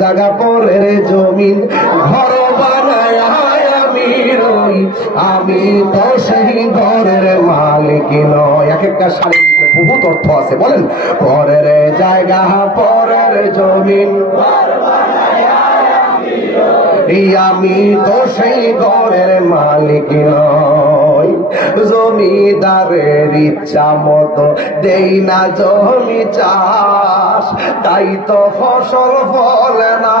জাগা পরের জমিন ঘর বানায় আমি রই। আমি তো সেই ঘরের মালিক নয় এক একটা বহুত অর্থ আছে, বলেন। পরের জায়গা, পরের জমিন আমি তো সেই ঘরের মালিক নয় জমিদারের ইচ্ছা মতো দেই না জমি চাষ। তাই তো ফসল ফলে না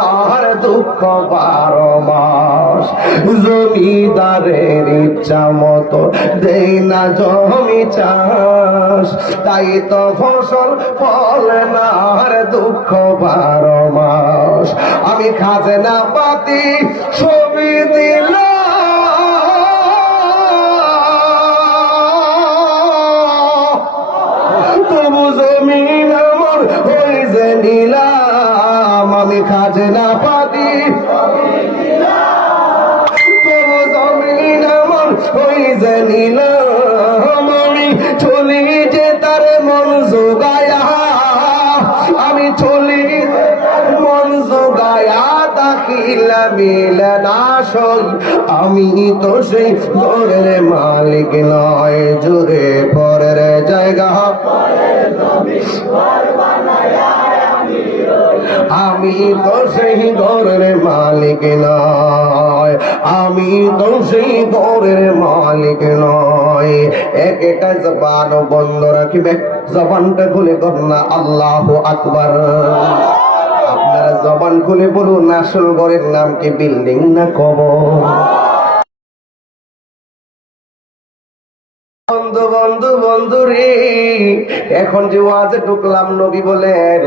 দুঃখ বারো মাস। জমিদারের ইচ্ছা মতো দেই না জমি চাষ। তাই তো ফসল ফলে না দুঃখ বারো মাস। আমি খাজনা পাতি ছবি দিলাম। তবু জমিন আমার হয়েছে নিলাম, আমি খাজনা পাতি তবু জমিন আমার হয়েছে নিলাম, আমি চলি যে তার মন যোগায়া আমি চলি মন যোগায়া দাখিলা মিলে না আমি তো সেই ঘরের মালিক নয়, জোরে পরের জায়গা। আমি তো সেই ঘরের মালিক নয়। আমি তো সেই ঘরের মালিক নয়। এক একটা জবান বন্ধ রাখিবে। জবানটা খুলে না, আল্লাহ আকবার। আপনারা জবান খুলে বলুন, আসল ঘরের নাম কি, বিল্ডিং না কবর? বন্ধু বন্ধু বন্ধু রে, এখন যে ওয়াজে ঢুকলাম, নবী বলেন,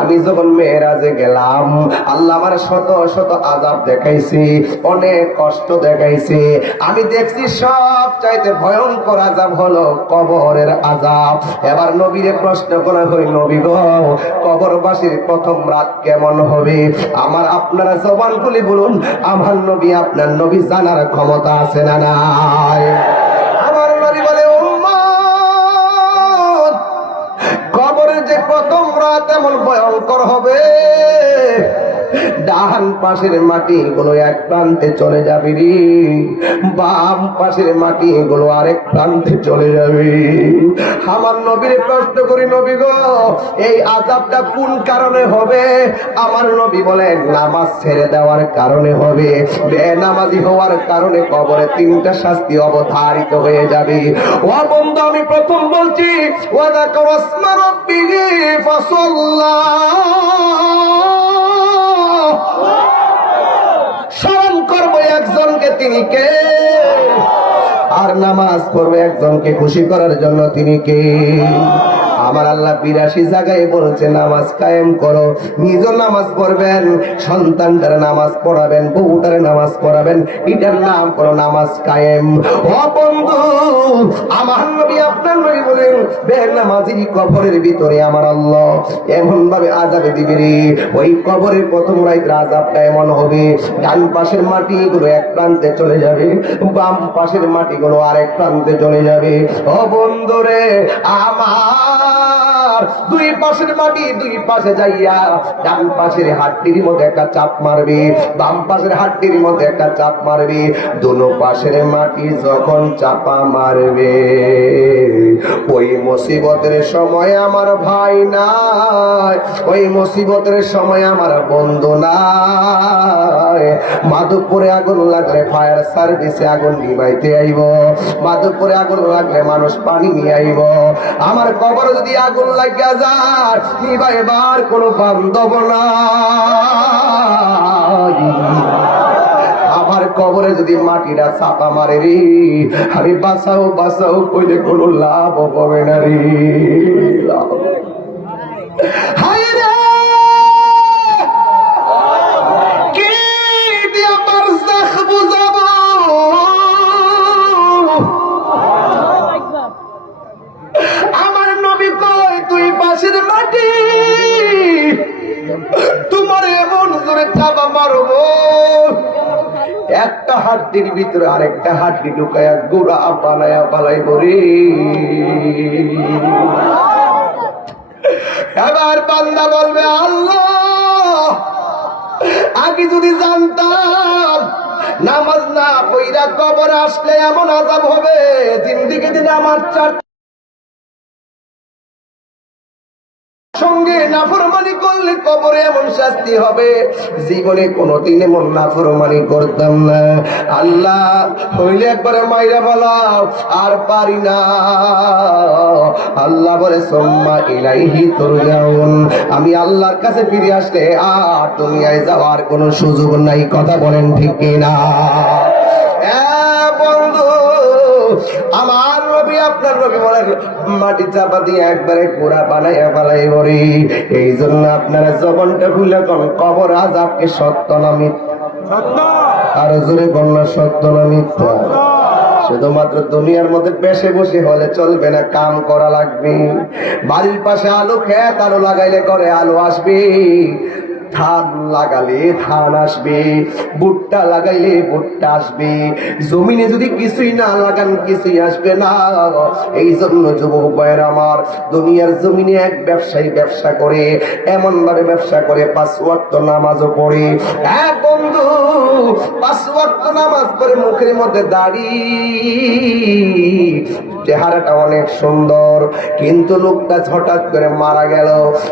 আমি যখন মেয়েরাজে গেলাম, আল্লাহ আমার শত শত আজাব দেখাইছি, অনেক কষ্ট দেখাইছে। আমি দেখছি সব চাইতে ভয়ঙ্কর আজাব হলো কবরের আজাব এবার নবীরে প্রশ্ন করা হই নবী গো, কবরবাসীর প্রথম রাত কেমন হবে? আমার আপনারা জবান খুলে বলুন, আমার নবী, আপনার নবী জানার ক্ষমতা আছে না নাই? হবে। ডান পাশের মাটি গুলো এক প্রান্তে চলে যাবে রে। বাম পাশের মাটি গুলো আরেক প্রান্তে চলে যাবে। আমার নবীর প্রশ্ন করি, নবী গো, এই আজাবটা কোন কারণে হবে? আমার নবী বলেন, নামাজ ছেড়ে দেওয়ার কারণে হবে। বেনামাজি হওয়ার কারণে কবরে তিনটা শাস্তি অবধারিত হয়ে যাবে। ও বন্ধু, আমি প্রথম বলছি ওয়াদা করসমা রব্বিহি ফাসাল্লাহ স্মরণ করব একজনকে তিনি কে? আর নামাজ পড়বে একজনকে খুশি করার জন্য তিনি কে? আমার আল্লাহ বিরাশি জায়গায় বলছে, নামাজ কায়েম করো। নিজ নামাজ পড়বেন, সন্তানটার নামাজ পড়াবেন, বউটার নামাজ পড়াবেন, এটার নাম করো নামাজ কায়েম। ও বন্ধু, আমার নবী, আপনার নবী বলেন কবরের ভিতরে আমার আল্লাহ এমন ভাবে আজাবে ওই কবরের প্রথম এমন হবে, ডান পাশের মাটিগুলো এক প্রান্তে চলে যাবে, বাম পাশের মাটিগুলো আরেক প্রান্তে চলে যাবে। ও বন্ধুরে, আমার দুই পাশের মাটি, দুই পাশে যাইয়া ডান পাশের হাড্ডির মধ্যে একটা চাপ মারবে, বাম পাশের হাড্ডির মধ্যে একটা চাপ মারবে, দোনো পাশের মাটি যখন চাপা মারবে। ওই মুসিবতের সময় আমার ভাই নাই, ওই মুসিবতের সময় আমার বন্ধু নাই। মাধবপুরে আগুন লাগলে ফায়ার সার্ভিসে আগুন নিবাইতে আইব, মাধবপুরে আগুন লাগলে মানুষ পানি নিয়ে আইব। আমার কবর যদি আগুন লাগিয়া বান্ধব না আমার কবরে যদি মাটিরা চাপা মারে রে, আমি বাসাও বাসাও কইলে কোনো লাভ হবে না রে হায় রে! তুই পাশের মাটি। তোমার এমন জোরে চাপা মারবো। একটা হাড্ডির ভিতরে আরেকটা হাড্ডি ঢুকায়া গুড়া বানায়া বালাই বরে এবার বান্দা বলবে, আল্লাহ, আগে যদি জানতাম, নামাজ না পইরা কবর আসলে এমন আজাব হবে জিন্দিগি দিন আমার চার সঙ্গে নাফরমানি করলে কবরে এমন শাস্তি হবে। জীবনে কোনোদিন এমন নাফরমানি করতাম না। আল্লাহ, হইলে একবারে মাইরা বলাও আর পারি না। আল্লাহ বলে, সোম্মা ইলাইহি তুরজাউন। আমি আল্লাহর কাছে ফিরে আসলে আর তুমি দুনিয়ায় যাওয়ার কোনো সুযোগ নাই, কথা বলেন ঠিক কিনা? মাটি চাপা দিয়ে একবারে গোড়া বানাইয়া বালাই বলি। এই জন্য আপনারা জবনটা ভুলে কোন কবর আজাবকে সত্য না মিথ্যা? আর জোরে কন্যা সত্য না মিথ্যা? শুধুমাত্র দুনিয়ার মধ্যে পেশে বসে হলে চলবে না কাম করা লাগবে। বাড়ির পাশে আলু খেত আলু লাগাইলে করে আলু আসবে। ধান লাগালে ধান আসবে, ভুট্টা লাগাইলে ভুট্টা আসবে। জমিনে যদি কিছুই না লাগান, কিছুই আসবে না। এই জন্য যুবক ভাইয়ের আমার, দুনিয়ার জমিনে এক ব্যবসায়ী ব্যবসা করে এমন ভাবে ব্যবসা করে, পাঁচ ওয়াক্ত নামাজও পড়ে। এক বন্ধু, পাঁচ ওয়াক্ত নামাজ পড়ে, মুখের মধ্যে দাড়ি। চেহারাটা অনেক সুন্দর, কিন্তু লোকটা হঠাৎ করে মারা গেল।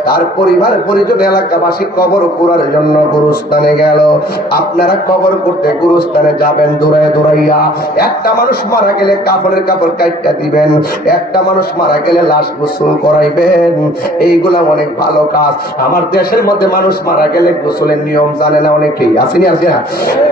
তার পরিবার পরিজন এলাকাবাসী কবর করার জন্য গুরুস্থানে গেল। আপনারা কবর করতে গুরুস্থানে যাবেন দৌড়ায় দৌড়াইয়া একটা মানুষ মারা গেলে কাপড়ের কাপড় কাটটা দিবেন। একটা মানুষ মারা গেলে লাশ গোসল করাইবেন। এইগুলা অনেক ভালো কাজ। আমার দেশের মধ্যে মানুষ মারা গেলে গোসলের নিয়ম জানে না অনেকেই। আসেনি আসে না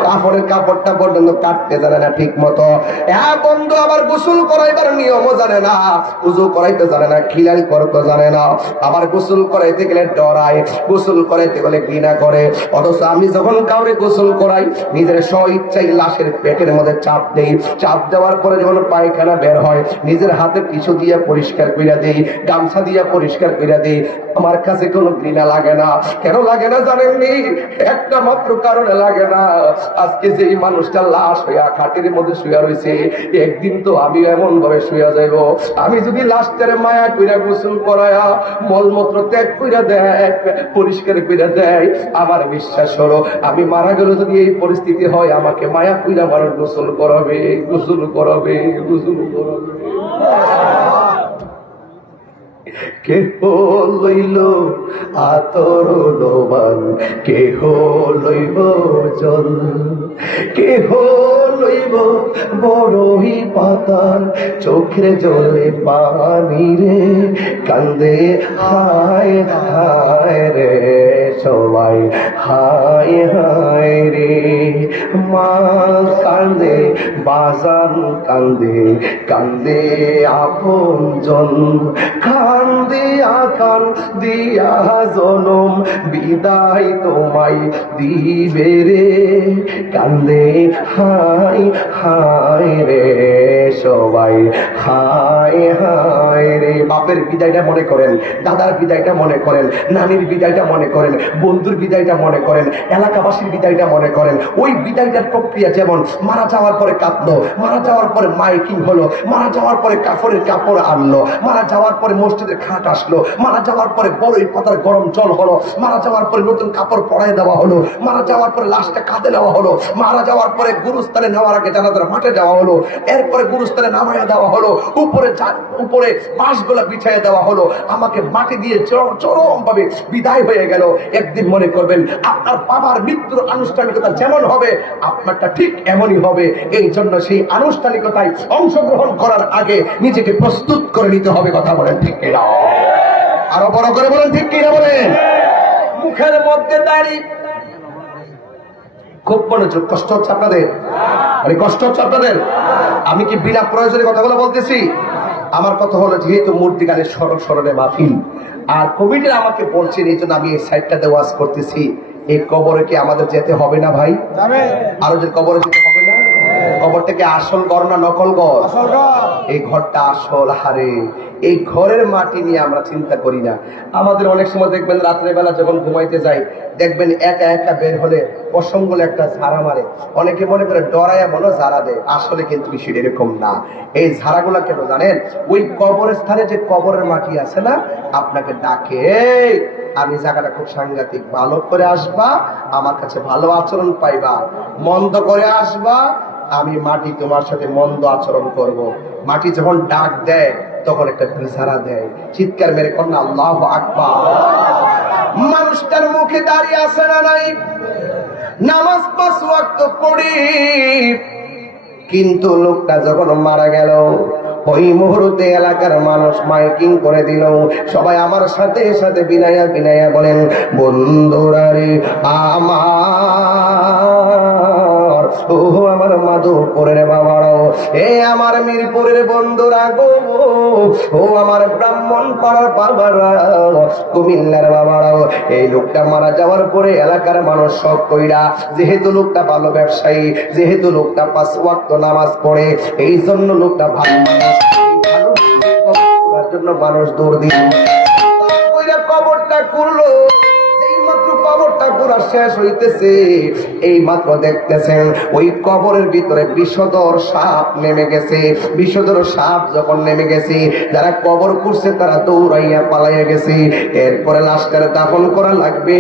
কাপড়ের কাপড়টা পর্যন্ত কাটতে জানে না ঠিক মতো হ্যাঁ বন্ধু, আবার গোসল করাইবার নিয়মও জানে না। উজু করাইতে জানে না খিলাল করতে জানে না। আবার গোসল করাইতে গেলে ডরায়। গোসল করাইতে গেলে ঘৃণা করে। অথচ আমি যখন কাউরে গোসল করাই, নিজের স্ব ইচ্ছাই লাশের পেটের মধ্যে চাপ দেই। চাপ দেওয়ার পরে যখন পায়খানা বের হয়, নিজের হাতে টিস্যু দিয়ে পরিষ্কার কইরা দেই, গামছা দিয়ে পরিষ্কার কইরা দেই। আমার কাছে কোনো ঘৃণা লাগে না। কেন লাগে না জানেননি একটা মাত্র কারণে লাগে না। আজকে যে মানুষটা লাশ হইয়া খাটের মধ্যে শুয়া রয়েছে একদিন তো আমি এমন ভাবে শুয়া যাইব। আমি যদি লাশটারে মায়া কইরা গোসল করায়া, মলমূত্র ত্যাগ কইরা দেয় পরিষ্কার কইরা দেয় আমার বিশ্বাস হলো, আমি মারা গেলে যদি এই পরিস্থিতি হয়, আমাকে মায়া কইরা মানুষ গোসল করাবে গোসল করাবে গোসল করাবে। কেহ লইল আতর লোবান, কেহ লইব জল, কেহ লইব বড়ই পাতার চোখের জলে পানি রে কান্দে, হায় হায় রে। সবাই হায় হায় রে মা কান্দে বাজান কান্দে কান্দে আপন জন। কান্দে আকান দিয়া জনম, বিদায় তোমায় দিবে রে, কান্দে হাই হাই রে, সবাই হাই হাই রে। বাপের বিদায়টা মনে করেন, দাদার বিদায়টা মনে করেন, নানির বিদায়টা মনে করেন, বন্ধুর বিদায়টা মনে করেন, এলাকাবাসীর বিদায়টা মনে করেন। ওই বিদায়টার প্রক্রিয়া যেমন, মারা যাওয়ার পরে কাঁদলো, মারা যাওয়ার পরে মাইকিং হলো, মারা যাওয়ার পরে কাপড়ের কাপড় আনলো, মারা যাওয়ার পরে মসজিদের খাট আসলো, মারা যাওয়ার পরে বড়ই পাতার গরম জল হলো, মারা যাওয়ার পরে নতুন কাপড় পরায় দেওয়া হলো মারা যাওয়ার পরে লাশটা কাঁধে নেওয়া হলো। মারা যাওয়ার পরে গুরুস্থানে নেওয়ার আগে জানাজার মাঠে যাওয়া হলো। এরপরে গুরুস্থানে নামাইয়া দেওয়া হলো। উপরে উপরে বাঁশগুলা বিছাইয়া দেওয়া হলো। আমাকে মাটি দিয়ে চরম ভাবে বিদায় হয়ে গেল। একদিন মনে করবেন, আপনার বাবার মৃত্যুর আনুষ্ঠানিকতা যেমন হবে, আপনারটা ঠিক এমনই হবে। এই জন্য সেই আনুষ্ঠানিকতায় অংশগ্রহণ করার আগে নিজেকে প্রস্তুত করে নিতে হবে কথা বলেন ঠিক কিনা? আরও বড় করে বলেন ঠিক কিনা বলেন? মুখের মধ্যে দাঁড়িয়ে খুব মনোযোগ কষ্ট হচ্ছে আপনাদের? মানে কষ্ট হচ্ছে আপনাদের? আমি কি বিনা প্রয়োজনে কথাগুলো বলতেছি? আমার কথা হলো যেহেতু মূর্তিকালের স্মরণ স্মরণে মাহফিল আর কমিটি আমাকে বলছেন এই জন্য আমি এই সাইডটাতে ওয়াজ করতেছি। এই কবরে কি আমাদের যেতে হবে না ভাই? আরও যে কবরে যেতে হবে না? কবর থেকে আসল গড় না নকল গড় এই ঘরটা আসল হারে এই ঘরের মাটি নিয়ে আমরা চিন্তা করি না। আমাদের অনেক সময় দেখবেন রাত্রেবেলা যখন ঘুমাইতে যাই, দেখবেন একা একা বের হলে অসংবলে একটা ঝাড়া মারে। অনেকে মনে করে ডরায়া বলো, ঝাড়া দেয় আসলে কিন্তু বিষয়টা এরকম না। এই ঝাড়াগুলা কেন জানেন? ওই কবরের স্থানে যে কবরের মাটি আছে না, আপনাকে ডাকে আমি জায়গাটা খুব সাংঘাতিক। ভালো করে আসবা, আমার কাছে ভালো আচরণ পাইবা। মন্দ করে আসবা আমি মাটি তোমার সাথে মন্দ আচরণ করব। মাটি যখন ডাক দেয়, তখন একটা বিছানা দেয়। চিৎকার মেরে কন্যা, আল্লাহ আকবার। মানুষটার মুখে দাঁড়িয়ে আছে না নাই? নামাজ পাঁচ পড়ি। কিন্তু লোকটা যখন মারা গেল, ওই মুহূর্তে এলাকার মানুষ মাইকিং করে দিল। সবাই আমার সাথে সাথে বিনায়া বিনায়া বলেন, বন্ধুরা রে, আমার ও আমার মাধবপুরের বাবারাও এ আমার মিরপুরের বন্ধুরা গো। ও আমার ব্রাহ্মণ পাড়ার বাবারা, কুমিল্লার বাবারাও এই লোকটা মারা যাওয়ার পরে এলাকার মানুষ সব কইরা, যেহেতু লোকটা ভালো ব্যবসায়ী, যেহেতু লোকটা পাঁচ ওয়াক্ত নামাজ পড়ে এই জন্য লোকটা ভালো মানুষ। জন্য মানুষ দৌড় দিল কবরটা করল কবরটা শেষ হইতেছে। এই মাত্র দেখতেছেন, ওই কবরের ভিতরে সাপ নেমে গেছে। সাপ যখন নেমে গেছে, যারা কবর করছে তারা দৌড়াইয়া পালাইয়া গেছে। এরপরে লাশটারে দাফন করা লাগবে।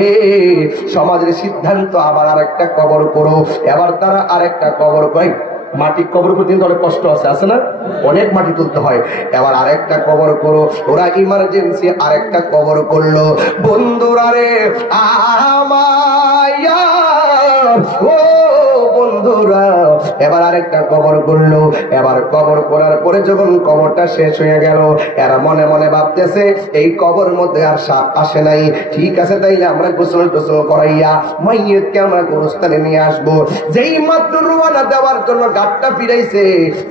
সমাজের সিদ্ধান্ত, আবার আরেকটা কবর করো। এবার তারা আরেকটা কবর করে মাটি কবর করতে অনেক কষ্ট আছে আছে না? অনেক মাটি তুলতে হয়। এবার আরেকটা কবর করো, ওরা ইমার্জেন্সি আরেকটা কবর করল। বন্ধুরা রে, আমায়া, ও বন্ধুরা, এবার আরেকটা কবর করল এবার কবর করার পরে যখন কবরটা শেষ হয়ে গেল, এরা মনে মনে ভাবতেছে, এই কবর মধ্যে আর সাপ আসে নাই। ঠিক আছে, তাইলে আমরা গোসল টোসল করাইয়া মাইয়েতকে আমরা গোরস্থানে নিয়ে আসব। যেই মাত্র রোয়ানা দেওয়ার জন্য গাটটা ফিরাইছে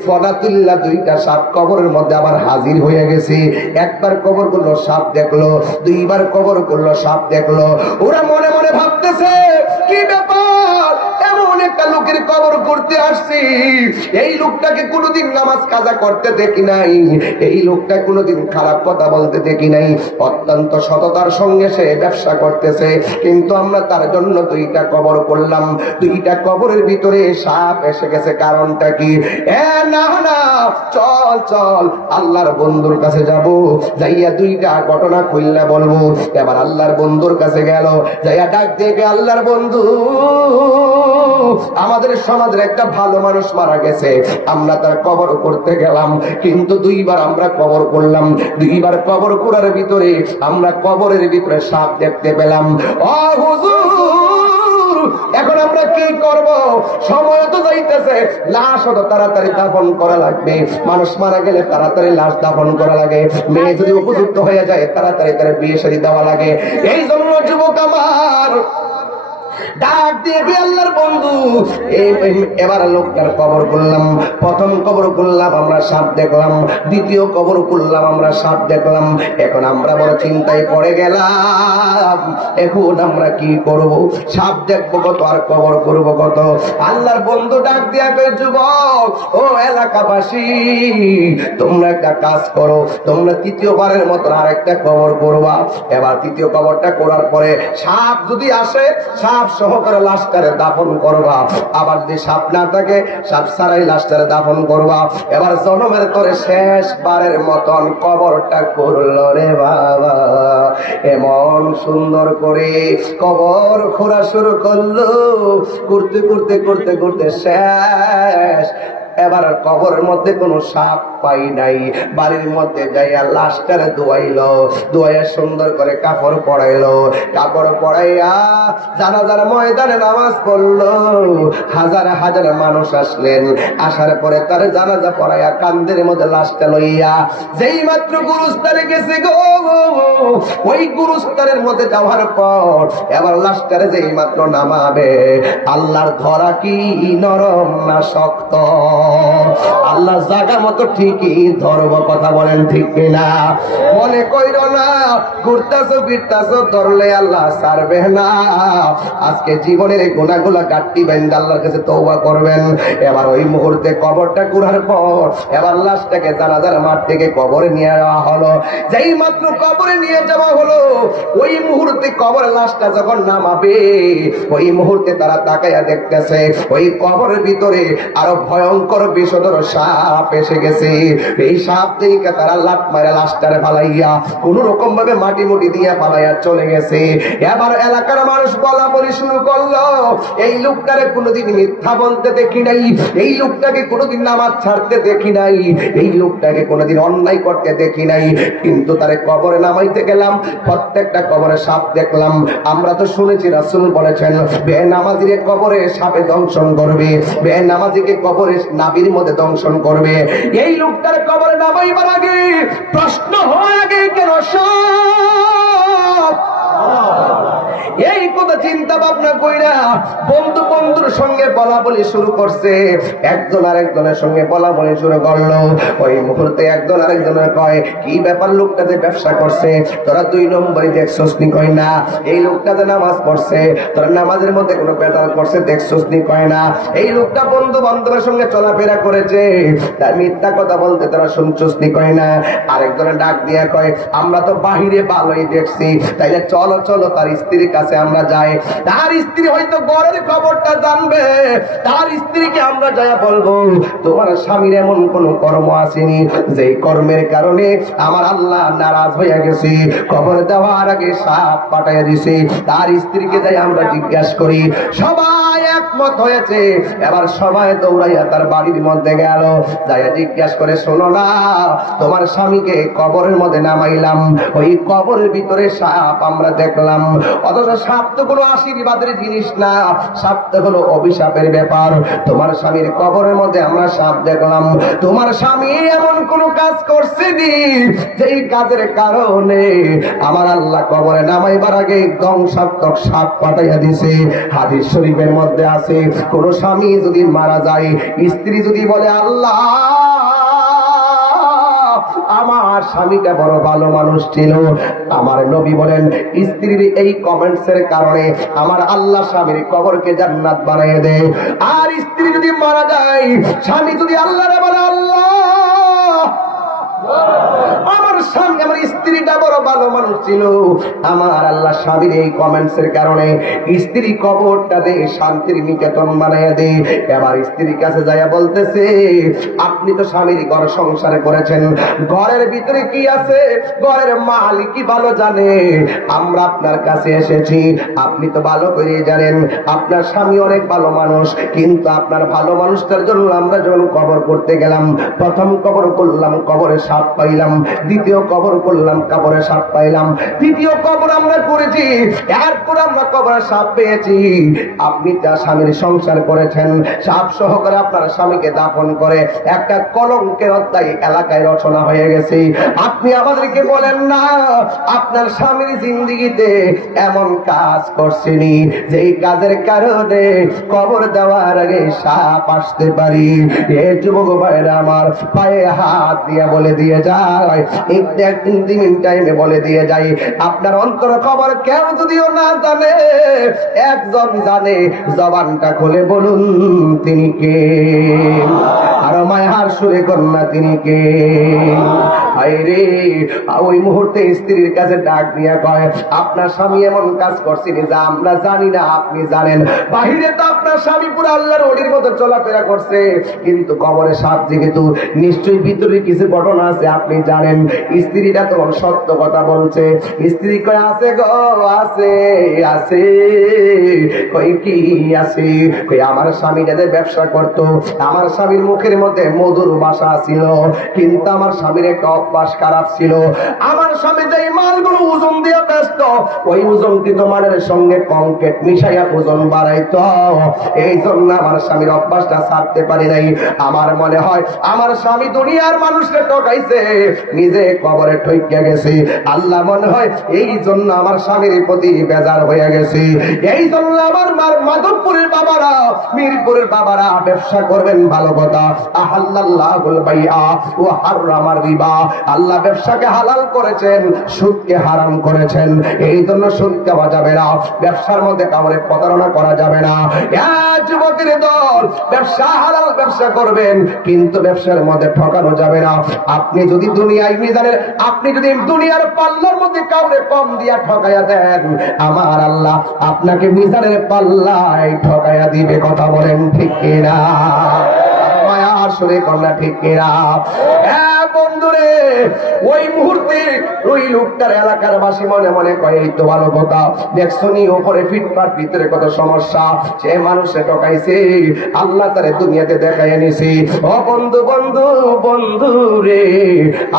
ফলাতুল্লাহ দুইটা সাপ কবরের মধ্যে আবার হাজির হয়ে গেছে। একবার কবর করল সাপ দেখল। দুইবার কবর করল সাপ দেখল। ওরা মনে মনে ভাবতেছে, কি ব্যাপার? একটা লোকের কবর করতে আসছি। এই লোকটাকে কোনোদিন নামাজ কাজা করতে দেখি নাই। এই লোকটা কোনোদিন খারাপ কথা বলতে দেখি নাই। অত্যন্ত সততার সঙ্গে সে ব্যবসা করতেছে। কিন্তু আমরা তার জন্য দুইটা কবর করলাম। দুইটা কবরের ভিতরে সাপ এসে গেছে। কারণটা কি? এ, না না, চল চল, আল্লাহর বন্ধুর কাছে যাব। যাইয়া দুইটা ঘটনা খুললে বলব। এবার আল্লাহর বন্ধুর কাছে গেল। যাইয়া ডাক দেখে আল্লাহর বন্ধু? আমাদের সমাজের একটা ভালো মানুষ মারা গেছে। আমরা তার কবর করতে গেলাম, কিন্তু দুইবার আমরা কবর করলাম। দুইবার কবর করার ভিতরে আমরা কবরের ভিতরে সাপ দেখতে পেলাম। এখন আমরা কি করব? সময় তো যাইতেছে। লাশ হতো তাড়াতাড়ি দাফন করা লাগবে। মানুষ মারা গেলে তাড়াতাড়ি লাশ দাফন করা লাগে। মেয়ে যদি উপযুক্ত হয়ে যায়, তাড়াতাড়ি তার বিয়ে শাদী দেওয়া লাগে। এই জন্য যুবক আমার ডাক দিয়ে আল্লাহর বন্ধু। এবার লোকটার কবর করলাম প্রথম কবর করলাম আমরা সাপ দেখলাম। দ্বিতীয় কবর করলাম আমরা সাপ দেখলাম। এখন আমরা বড় চিন্তায় পড়ে গেলাম। এখন আমরা কি করব? সাপ দেখব কত আর কবর করব কত? আল্লাহর বন্ধু ডাক দিয়া যুবক, ও এলাকাবাসী, তোমরা একটা কাজ করো। তোমরা তৃতীয়বারের মতো আরেকটা কবর করবা। এবার তৃতীয় কবরটা করার পরে সাপ যদি আসে, সাপ সহকারে লাশটারে দাফন করবা। আবার যদি সাপ না থাকে, সাপ ছাড়াই লাশটারে দাফন করবা। এবার জনমের করে শেষবারের মতন কবরটা করল রে বাবা। এমন সুন্দর করে কবর খোঁড়া শুরু করল। করতে করতে করতে করতে শেষ। এবার কবরের মধ্যে কোনো সাপ পাই নাই। বাড়ির মধ্যে যাইয়া লাশটারে ধোয়াইলো, ধোয়াইয়া সুন্দর করে কাপড় পড়াইলো কাপড় পড়াইয়া জানাজার ময়দানে নামাজ পড়ল। হাজার হাজার মানুষ আসলেন। আসার পরে তার জানাজা পড়াইয়া কান্দের মধ্যে লাশটা লইয়া, যেই মাত্র গুরুস্তারে গেছে গো, ওই গুরুস্তারের মধ্যে যাওয়ার পর এবার লাশটারে যেই মাত্র নামাবে, আল্লাহর ধরা কি নরম না শক্ত? আল্লাহ জায়গা মতো ঠিক কি ধরব কথা বলেন ঠিক কিনা? মনে কইর না, ঘুরতাছো, ফিরতাছো, ধরলে আল্লাহ সারবে না। আজকে জীবনের এই গুণাগুলা কাটতি বেন্দ আল্লাহর কাছে তৌবা করবেন। এবার ওই মুহূর্তে কবরটা কুড়ার পর, এবার লাশটাকে জানাজার মাঠ থেকে কবরে নিয়ে যাওয়া হলো। যেই মাত্র কবরে নিয়ে যাওয়া হলো, ওই মুহূর্তে কবর লাশটা যখন নামাবে, ওই মুহূর্তে তারা তাকাইয়া দেখতেছে, ওই কবরের ভিতরে আরও ভয়ঙ্কর বিষধর সাপ এসে গেছে। এই সাপ থেকে তারা লাট মারে ফালাইয়া। কোন রকম ভাবে মাটি মুটি ফালাইয়া চলে গেছে। এবার এলাকার মানুষ বলা বলি শুরু করল, এই লোকটারে কোনোদিন মিথ্যা বলতে দেখি নাই। এই লোকটাকে কোনোদিন নামাজ ছাড়তে দেখি নাই। এই লোকটাকে কোনোদিন অন্যায় করতে দেখি নাই। কিন্তু তারে কবরে নামাইতে গেলাম, প্রত্যেকটা কবরে সাপ দেখলাম। আমরা তো শুনেছি রাসুল বলেছেন, বে নামাজিরে কবরে সাপে দংশন করবে, বে নামাজিকে কবরে নাবির মধ্যে দংশন করবে। এই লোকটার কবরে নামাইবার আগে প্রশ্ন হওয়ার আগে কেন সাপ এই কথা চিন্তা ভাবনা কইরা বন্ধু বন্ধুর সঙ্গে বলা বলি শুরু করছে। একজন আরেকজনের সঙ্গে বলা বলি শুরু করল। ওই মুহূর্তে একজন আরেকজনের কয়, কি ব্যাপার লোকটা যে ব্যবসা করছে? তোরা দুই নম্বরই দেখছস নি কয় না? এই লোকটা যে নামাজ পড়ছে, তোরা নামাজের মধ্যে কোনো বেদাল করছে দেখছস নি কয় না? এই লোকটা বন্ধু বান্ধবের সঙ্গে চলাফেরা করেছে। তার মিথ্যা কথা বলতে তোরা শুনছস নি কয় না? আরেকজনের ডাক দিয়া কয়, আমরা তো বাহিরে ভালোই দেখছি। তাইলে চলো চলো, তার স্ত্রীর কাছে আমরা যাই। তার স্ত্রী হয়তো গড়ের খবরটা জানবে। তার স্ত্রীকে আমরা যাই বলব, তোমার স্বামীর এমন কোন কর্ম আসেনি। যে কর্মের কারণে আমার আল্লাহ নারাজ হয়ে গেছে। খবর দেওয়ার আগে সাপ পাঠাইয়া দিছে। তার স্ত্রীকে যাই আমরা জিজ্ঞাসা করি। সবাই একমত হয়েছে। এবার সবাই দৌড়াইয়া তার বাড়ির মধ্যে গেল। যাইয়া জিজ্ঞাসা করে, শোনো না, তোমার স্বামীকে কবরের মধ্যে নামাইলাম। ওই কবরের ভিতরে সাপ আমরা দেখলাম। অথচ সাপ তো কোনো আশীর্বাদের জিনিস না। সাপ তো অভিশাপের ব্যাপার। তোমার স্বামীর কবরের মধ্যে আমরা সাপ দেখলাম। তোমার স্বামী এমন কোন কাজ করছেনি যেই কাজের কারণে আমার আল্লাহ কবরে নামাইবার আগে সাপ পাঠাইয়া দিছে। হাদিস শরীফের মধ্যে আছে, কোন স্বামী যদি মারা যায়, স্ত্রী যদি বলে, আল্লাহ আমার স্বামীটা বড় ভালো মানুষ ছিল। আমার নবী বলেন, স্ত্রীর এই কমেন্টস এর কারণে আমার আল্লাহ স্বামীর কবরকে জান্নাত বানিয়ে দেয় আর স্ত্রী যদি মারা যায়, স্বামী যদি আল্লাহ বলে আল্লাহ! আমার স্বামী, আমার স্ত্রীটা বড় ভালো মানুষ ছিল। আমার আল্লাহ স্বামীর এই কমেন্টস এর কারণে স্ত্রী কবরটা দে, শান্তির নিকেতন বানাইয়া দে। এবার স্ত্রীর কাছে যাইয়া বলতেছে, আপনি তো স্বামীর ঘর সংসারে করেছেন। ঘরের ভিতরে কি আছে? ঘরের মালিক কি ভালো জানে? আমরা আপনার কাছে এসেছি। আপনি তো ভালো করে জানেন, আপনার স্বামী অনেক ভালো মানুষ। কিন্তু আপনার ভালো মানুষটার জন্য আমরা যখন কবর করতে গেলাম, প্রথম কবর করলাম, কবরে সাপ পাইলাম। দ্বিতীয় কবর করলাম কবরে সাপ পাইলাম। তৃতীয় কবর আমরা করেছি, এরপর আমরা কবরে সাপ পেয়েছি। আপনি তার স্বামীর সংসার করেছেন, সাপ সহকারে আপনার স্বামীকে দাফন করে একটা কলঙ্কের অধ্যায় এলাকায় রচনা হয়ে গেছে। আপনি আমাদেরকে বলেন না, আপনার স্বামীর জিন্দিগিতে এমন কাজ করছেনি যে এই কাজের কারণে কবর দেওয়ার আগে সাপ আসতে পারি। এ যুবক ভাইরা আমার পায়ে হাত দিয়ে বলে দিয়ে যায় যাই। আপনার অন্তর খবর কেউ যদিও না জানে, একজন জানে, জবানটা খুলে বলুন তিনি কে? আর মায়ার সুরে কন্যা তিনি কে? হায় রে ওই মুহূর্তে স্ত্রীর কাছে ডাক দিয়া কয়, আপনার স্বামী এমন কাজ করছেন যা, আমরা জানি না, আপনি জানেন। বাহিরে তো আপনার স্বামী পুরো আল্লাহর ওলির মতো চলাফেরা করছে, কিন্তু কবরে সাপ যেহেতু নিশ্চয়ই ভিতরে কিছু ঘটনা আছে, আপনি জানেন। স্ত্রীটা তখন সত্য কথা বলছে। স্ত্রী কয়, আছে গো, আছে আছে। কই কি আছে? কই আমার স্বামী যাদের ব্যবসা করত, আমার স্বামীর মুখের মধ্যে মধুর ভাষা ছিল, কিন্তু আমার স্বামীর একটা অভ্যাস খারাপ ছিল। আমার স্বামী যেই মালগুলো ওজন দিয়ে ব্যস্ত, ওই ওজনকৃত মানের সঙ্গে কংক্রিট মিশাইয়া ওজন বাড়াইতো। এই জন্য আমার স্বামীর অভ্যাসটা ছাড়তে পারি নাই। আমার মনে হয় আমার স্বামী দুনিয়ার মানুষকে ঠকাইছে, নিজে কবরে ঠইকে গেছে। আল্লাহ মনে হয় এই জন্য আমার স্বামীর প্রতি বেজার হয়ে গেছে। এই জন্য আমার মার মাধবপুরের বাবারা, মিরপুরের বাবারা ব্যবসা করবেন ভালো কথা। আহাল্লাহুল বাইআ ও হারামার রিবা। আল্লাহ ব্যবসাকে হালাল করেছেন, সুদকে হারাম করেছেন। এই জন্য সুদ দেওয়া যাবে না। ব্যবসার মধ্যে কাউরে প্রতারণা করা যাবে না। যুবকের দল, ব্যবসা হালাল, ব্যবসা করবেন, কিন্তু ব্যবসার মধ্যে ঠকানো যাবে না। আপনি যদি দুনিয়ায় মিজানের, আপনি যদি দুনিয়ার পাল্লার মধ্যে কাউরে কম দিয়া ঠকাইয়া দেন, আমার আল্লাহ আপনাকে মিজানের পাল্লায় ঠকাইয়া দিবে কথা বলেন ঠিক কিনা? মায়া কন্যা ঠিক কিনা? বন্ধুরে, ওই মুহূর্তে ওই লোকটার এলাকার বাসী মনে মনে কয়, এই তো ভালো কথা। দেখছ নি, ওপরে ফিটফাট, ভিতরে কত সমস্যা। সে মানুষে ঠকাইছে, আল্লাহ তারে দুনিয়াতে দেখাই এনেছে। ও বন্ধু বন্ধু বন্ধু রে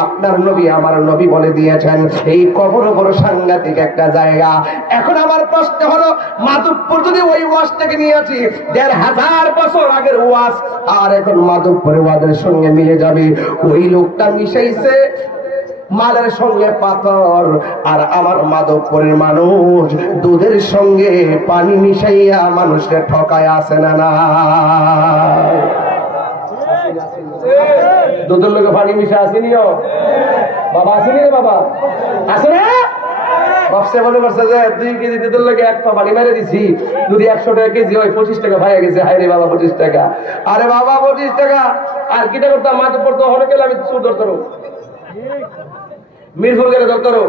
আপনার নবী আমার নবী বলে দিয়েছেন, এই কবর বড় সাংঘাতিক একটা জায়গা। এখন আমার প্রশ্ন হলো, মাধবপুর যদি ওই ওয়াজটাকে নিয়েছি, দেড় হাজার বছর আগের ওয়াজ, আর এখন মাধবপুরের ওয়াজের সঙ্গে মিলে যাবে। ওই লোকটা মিশাইছে মালের সঙ্গে পাথর আর আমার মাধবপুরের মানুষ দুধের সঙ্গে পানি মিশাইয়া মানুষকে ঠকায় আসে না না? দুধের লোকে পানি মিশা আসেনিও বাবা আসেনি রে বাবা? আসে না? ব্যবসা মনে করছে যে, দুই কেজি দুধের লোকে এক পা পানি মেরে দিছি। যদি একশো টাকা কেজি হয়, পঁচিশ টাকা ভাইয়া গেছে। হাই রে বাবা, পঁচিশ টাকা। আরে বাবা, পঁচিশ টাকা। আর কিটা করতাম? মাঝে পড়তো অনেক আমি চুর ধরতাম মিরপুর গেলে ধরতারো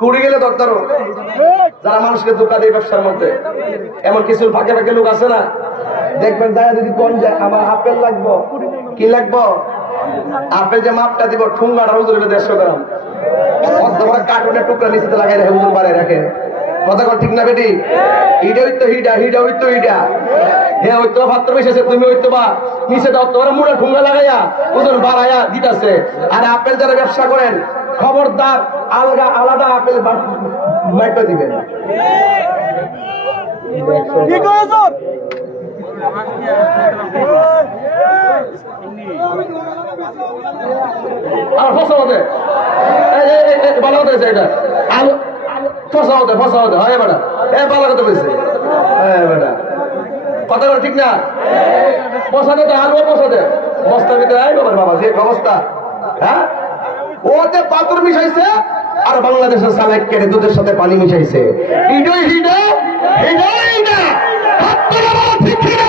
কুড়ি গেলে ধরতারো যারা মানুষকে ধোকা দেয় ব্যবসার মধ্যে। এমন কিছু ফাঁকে ফাঁকে লোক আছে না? দেখবেন যায় যদি কোন যায় আমার আপেল লাগবো, কি লাগবো? আপেল যে মাপটা দিব, ঠুঙ্গাটা হুজুর দেড়শো গ্রাম। বড় রাখে কথা ঠিক না বেটি? হিডা হইতো হিডা হিডা হইতো হিডা হে, হইতো পাত্র মিশেছে তুমি হইতো বা নিচে দাও তোমার মুড়া ঠুঙ্গা লাগাইয়া ওজন বাড়াইয়া দিতাছে। আর আপেল যারা ব্যবসা করেন, খবরদার, আলগা, আলাদা আপেল মাইটো দিবেন। কি করেছ আর ফসা হতে ভালো কথা এটা। আলু ফসা হতে ফসা হতে হয় বেটা। এ ভালো কথা বলছে হ্যাঁ বেটা। কথা ঠিক না? পসাতে তো আলু পসাতে বস্তার ভিতরে আই বাবার বাবা যে অবস্থা হ্যাঁ? ওতে পাথর মিশাইছে, আর বাংলাদেশের সালেক কেটে দুধের সাথে পানি মিশাইছে। ইডো হিডো হিডো হিডা হাত তোলা বাবা ঠিক ঠিক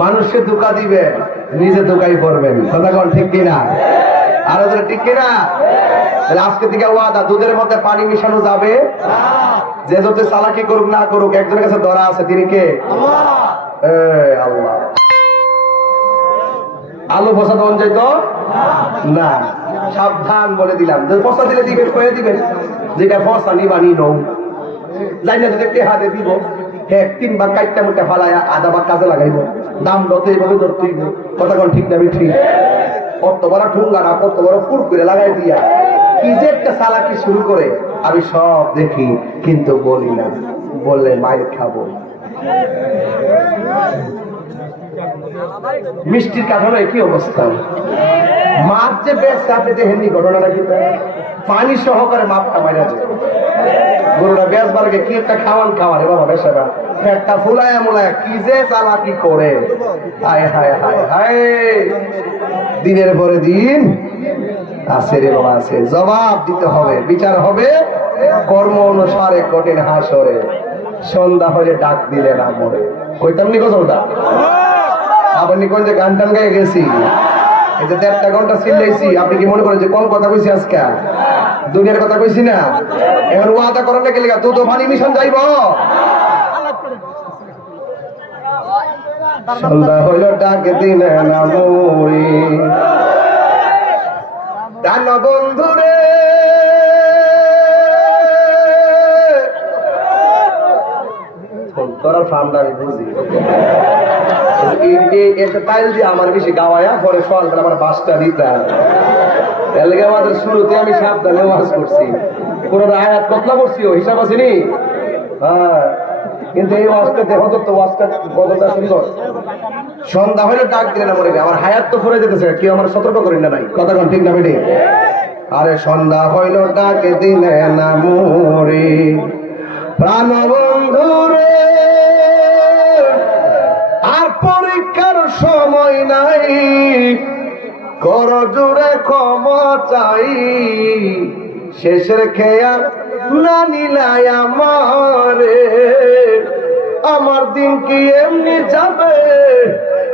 মানুষকে ধোকা দিবেন, নিজে ধোকাই পড়বেন কথা কন ঠিক কিনা? আরও ধরে ঠিক কিনা? আজকে থেকে ওয়াদা, দুধের মধ্যে পানি মিশানো যাবে? যে যত চালাকি করুক, না করুক, একজনের কাছে ধরা আছে, তিনি কে? আল্লাহ। আলু ফসা তখন যাইত না। সাবধান বলে দিলাম। ফসা দিলে দিবেন কয়ে দিবেন। যেটা ফসা, নিবা নি যাই না, যদি হাতে দিব। কাইটটা আধা বা কাজে দাম ঠিক ফুর করে লাগাই দিয়া। কি যে একটা শুরু করে, আমি সব দেখি, কিন্তু বলি না বললে মায়ের খাব। মিষ্টির কাঠানো কি অবস্থা? মার যে বেশ, আপনি দেখেননি ঘটনাটা কি? পানি সহকারে মাপটা মাইরা যায় গরুটা বেশ বারকে কি একটা খাওয়ান খাওয়ান রে বাবা বেশাটা পেটটা ফুলায় মুলায়, কি যে চালাকি করে। হায় হায় হায় হায়। দিনের পরে দিন আছে রে বাবা, আছে। জবাব দিতে হবে, বিচার হবে। কর্ম অনুসারে কঠিন হাসরে। সন্ধ্যা হলে ডাক দিলে না মরে। ওইটাম নি কথাটা আবার নিকন যে গান টান গায়ে গেছি? এই যে দেড়টা ঘণ্টা চিল্লাইছি আপনি কি মনে করেন যে কম কথা কইছি আজকে? দুনিয়ার কথা কইছি না এখন ওয়াদা করার লেগে লেগা তো পানি মিশন যাইব হইল ডাক দিলে না মরে দান তোরা বুঝি এই- এই- একটা টাইল দিয়ে আমার বেশি গাওয়ায়া পরে সকালবেলা আমার বাসটা দিতাম এর লেগে আমাদের শুরুতে আমি সাবধানে ওয়াজ করছি কোনো আয়াত কথা বলছি ও হিসাব আছে নি? হ্যাঁ। কিন্তু এই ওয়াজটা দেখো তো ওয়াজটা কতটা সুন্দর। সন্ধ্যা হলে ডাক দিলে না মরে আমার হায়াত তো পড়ে যেতেছে কেউ আমার সতর্ক করেন না নাই। কথা কোন, ঠিক না বেটি আরে সন্ধ্যা হইল ডাকে দিলে না মোরে প্রাণ বন্ধুরে আর পরীক্ষার সময় নাই। কর জোরে ক্ষমা চাই। শেষের খেয়ার না নিলাই আমারে। আমার দিন কি এমনি যাবে?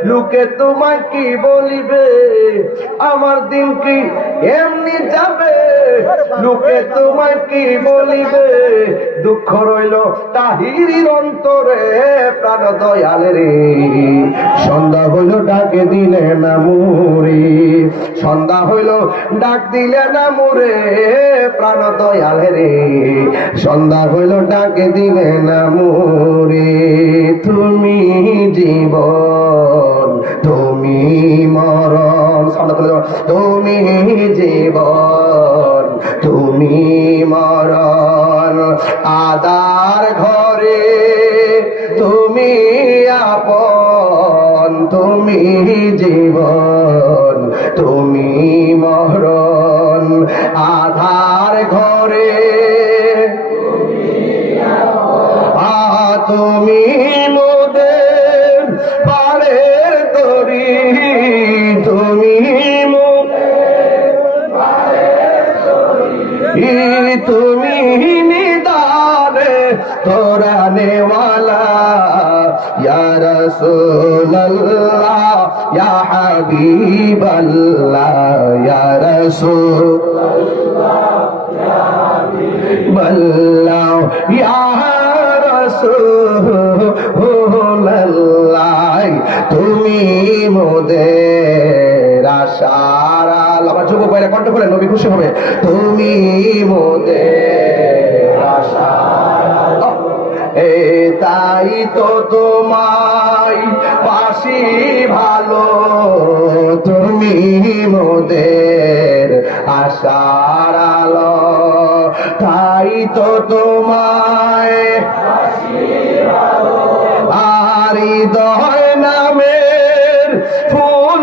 লোকে তোমায় কি বলিবে? আমার দিন কি এমনি যাবে? লোকে তোমায় কি বলিবে? দুঃখ রইল তাহিরির অন্তরে প্রাণ দয়ালে রে সন্ধ্যা হইল, ডাকে দিলে না মুরে সন্ধ্যা হইল, ডাক দিলে না মুরে প্রাণ দয়ালে রে সন্ধ্যা হইল, ডাকে দিলে না মুরে তুমি জীবন তুমি মরণ। তুমি জীবন তুমি মরণ আদার ঘরে তুমি আপন তুমি জীবন তুমি তুমি মোদের আশার আলো আমার যুব বাইরে কণ্ঠ করে নবী খুশি হবে তুমি মোদের আশার আলো। তাই তো তোমায় পাশি ভালো। তুমি মোদের আশার আলো। তাই তো তোমায় আর হৃদয় নামের ফুল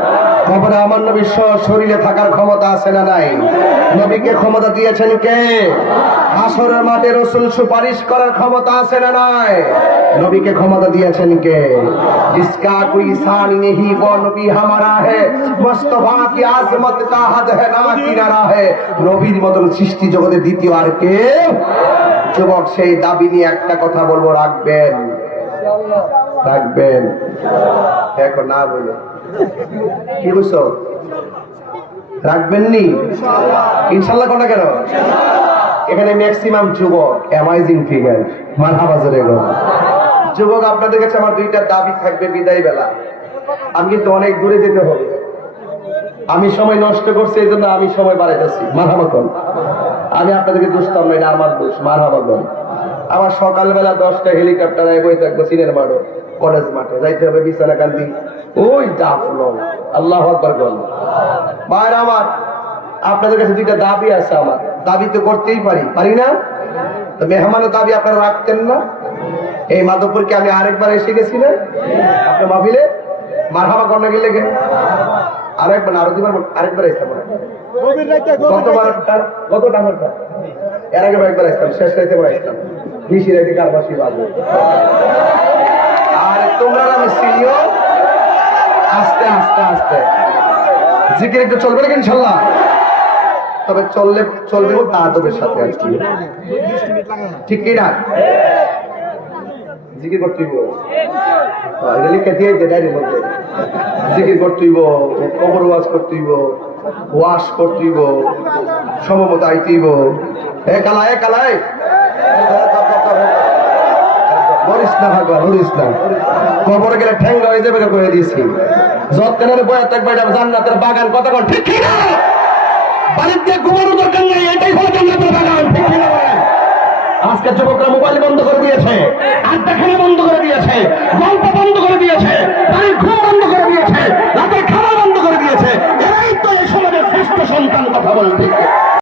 খবরে আমার নবী স- শরীরে থাকার ক্ষমতা আছে না নাই নবীকে ক্ষমতা দিয়েছেন কে আসরের মাঠে রসুল সুপারিশ করার ক্ষমতা আছে না নাই নবীকে ক্ষমতা দিয়েছেন কে जिसका कोई शान नहीं वो नबी हमारा है मुस्तफा की आजमत का हद है ना किनारा है নবীর মতন সৃষ্টি জগতে দ্বিতীয় আর কে যুবক সেই দাবি নিয়ে একটা কথা বলবো রাখবেন রাখবেন এখন না বলে। কি বুঝছ রাখবেন নি? ইনশাল্লাহ কোনটা কেন? এখানে ম্যাক্সিমাম যুবক অ্যামাইজিং ফিগার মাথা বাজারে যুবক, আপনাদের কাছে আমার দুইটা দাবি থাকবে বিদায় বেলা আমি কিন্তু অনেক দূরে যেতে হবে। আমি সময় নষ্ট করছি, এই জন্য আমি সময় বাড়াইতেছি মাথামাকন আমি আপনাদেরকে দুষ্টাম না আমার দোষ মাথামাকন আমার সকালবেলা দশটা হেলিকপ্টার বই থাকব সিনের মাঠো কলেজ মাঠে যাইতে হবে বিছানা কান্দি। ওই ডাফলো আল্লাহ আকবর গল ভাইরা আমার আপনাদের কাছে দুইটা দাবি আছে আমার। দাবি তো করতেই পারি পারি না? তো মেহমানের দাবি আপনারা রাখতেন না? এই মাধবপুরকে আমি আরেকবার এসে গেছি না? আপনার মাহফিলে? মারহাবা কন্যা গেলে গে আরেকবার আরও দুবার আরেকবার এসে হয়। গতবার গত টাকারটা এর আগে একবার আসতাম শেষ রাইতে আসতাম। বিশি রাইতে কারবাসী বাজবে তোমরা আমি আস্তে আস্তে আস্তে। জিকির একটু চলবে নাকি ইনশাল্লাহ? তবে চললে, চলবে আদবের সাথে আর ঠিক কি না? জিকির করতে হইব এটা লিখে দিয়ে দে ডায়েরির মধ্যে। জিকির করতে হইব কবর ওয়াজ করতে হইব ওয়াশ করতে হইব সমমত আইতে হইব কবরে গেলে ঠেঙ্গা হয়ে যাবে করে দিয়েছি। যৎকানের বয়া থাকবে এটা জান্নাতের বাগান কোন, ঠিক কি না বাড়ির ঘুমানো দরকার নেই, এটাই হলো জান্নাতের বাগান, ঠিক কি না বলেন? আজকে যুবকরা মোবাইল বন্ধ করে দিয়েছে, আড্ডা খেলা বন্ধ করে দিয়েছে, গল্প বন্ধ করে দিয়েছে, বাড়ির ঘুম বন্ধ করে দিয়েছে, রাতের খাওয়া বন্ধ করে দিয়েছে, এরাই তো এই সমাজের শ্রেষ্ঠ সন্তান, কথা বলেন, ঠিক